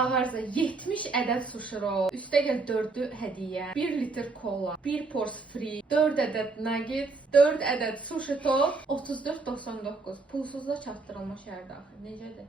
Ağarza 70 ədəd sushi roll, üstəgəl 4'ü hədiyyə, 1 litr kola, 1 pors free, 4 ədəd nuggets, 4 ədəd sushi top, 34.99. Pulsuzla çatdırılmış hər daxil. Necədir?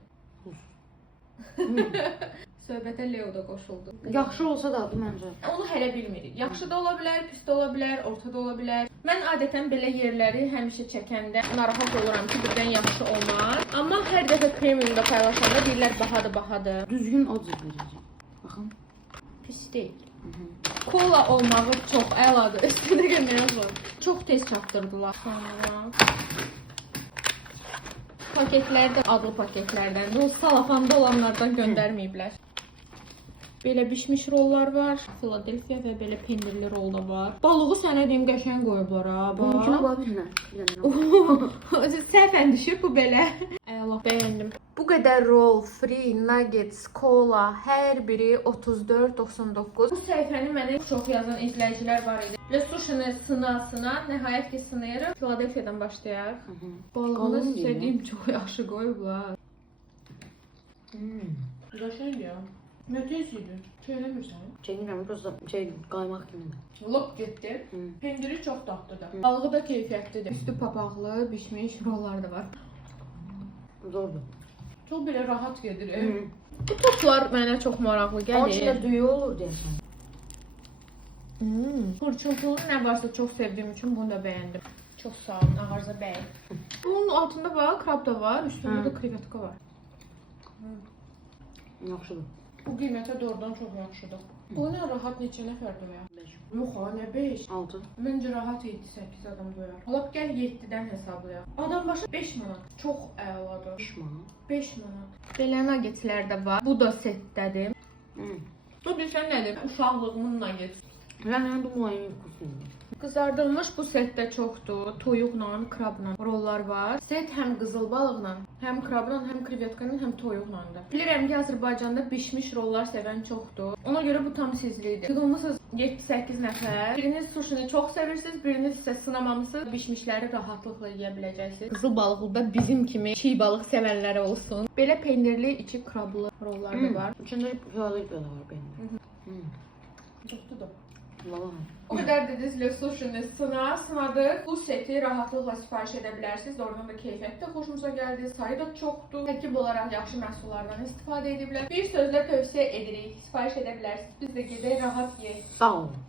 Söhbətə Leo da qoşuldu. Yaxşı olsa da adı məncə. Onu hələ bilmirik. Yaxşı da ola bilər, pis də ola bilər, orta da ola bilər. Mən adətən belə yerləri həmişə çəkəndə narahat oluram ki, birdən yaxşı olmaz. Amma hər dəfə premiumda paylaşanda deyirlər bahadır. Düzgün o cür verəcəm. Baxın. Pis deyil. Kola olmağı çox əladır. Üstündə nə yazır? Çox tez çatdırdılar. Sonra paketlər də adlı paketlərdən. Bu salafanda olanlardan göndərməyiblər. Belə bişmiş rollar var. Philadelphia və belə pendirli rol da var. Balığı sənə deyim qəşəng qoyublar ha. Mümkün ola bilmir. Səhvən düşüb bu belə. Əla, bəyəndim. Bu qədər roll, free, nuggets, kola, hər biri 34.99. Bu səhifəni mənə çox yazan izləyicilər var idi. Və sushini sına, nəhayət ki sınayırıq. Philadelphia'dan başlayaq. Balığını istədiyim çox yaxşı qoyublar. Qəşəng ya. Nə tez yedin? Çeynəmirsən? Çeynirəm, prosta qaymaq kimidir. Lop getdi. Pendiri çox dadlıdır. Balığı da keyfiyyətlidir. Üstü papaqlı, bişmiş rollar da var. Zordur. Çox belə rahat gedir. Bu toplar mənə çox maraqlı gəlir. Onun içində düyü olur deyəsən. Fırçıltılı nə varsa çox sevdiyim üçün bunu da bəyəndim. Çox sağ olun, Ağarza bəy. Bunun altında var, krab da var, üstündə də krevetka var. Yaxşıdır. Bu qiymətə doğrudan çox yaxşıdır. Bu nə rahat neçə nəfər doyar? 5. Yox ha, nə 5? 6. Məncə rahat 7-8 adam doyar. Lap gəl 7-dən hesablayaq. Adam başı 5 manat. Çox əladır. 5 manat. 5 manat. Belə nuggetlər də var. Bu da setdədir. Bu bilsən nədir? Uşaqlığımın nuggets. Yəni bu müayyin kursuzdur. Qızardılmış bu setdə çoxdur. Toyuqla, krabla rollar var. Set həm qızıl balıqla, həm krabla, həm krevetkanla, həm toyuqlandır. Bilirəm ki, Azərbaycanda bişmiş rollar sevən çoxdur. Ona görə bu tam sizlikdir. Yığılmısınız 7-8 nəfər. Biriniz sushini çox sevirsiniz, biriniz isə sınamamısınız. Bişmişləri rahatlıqla yeyə biləcəksiniz. Qızıl balıqlı da bizim kimi çiğ balıq sevənlər olsun. Belə pendirli, içi krablı rollar da var. İçində Philadelphia da var pendir. Çoxdur da. Vallahi. O qədər dediniz, sushini sınadıq. Bu seti rahatlıqla sifariş edə bilərsiniz. Oradan da keyfiyyətli xoşumuza gəldi. Sayı da çoxdur. Tərkib olaraq yaxşı məhsullardan istifadə ediblər. Bir sözlə tövsiyə edirik. Sifariş edə bilərsiniz. Biz də gedək rahat yeyək. Sağ olun.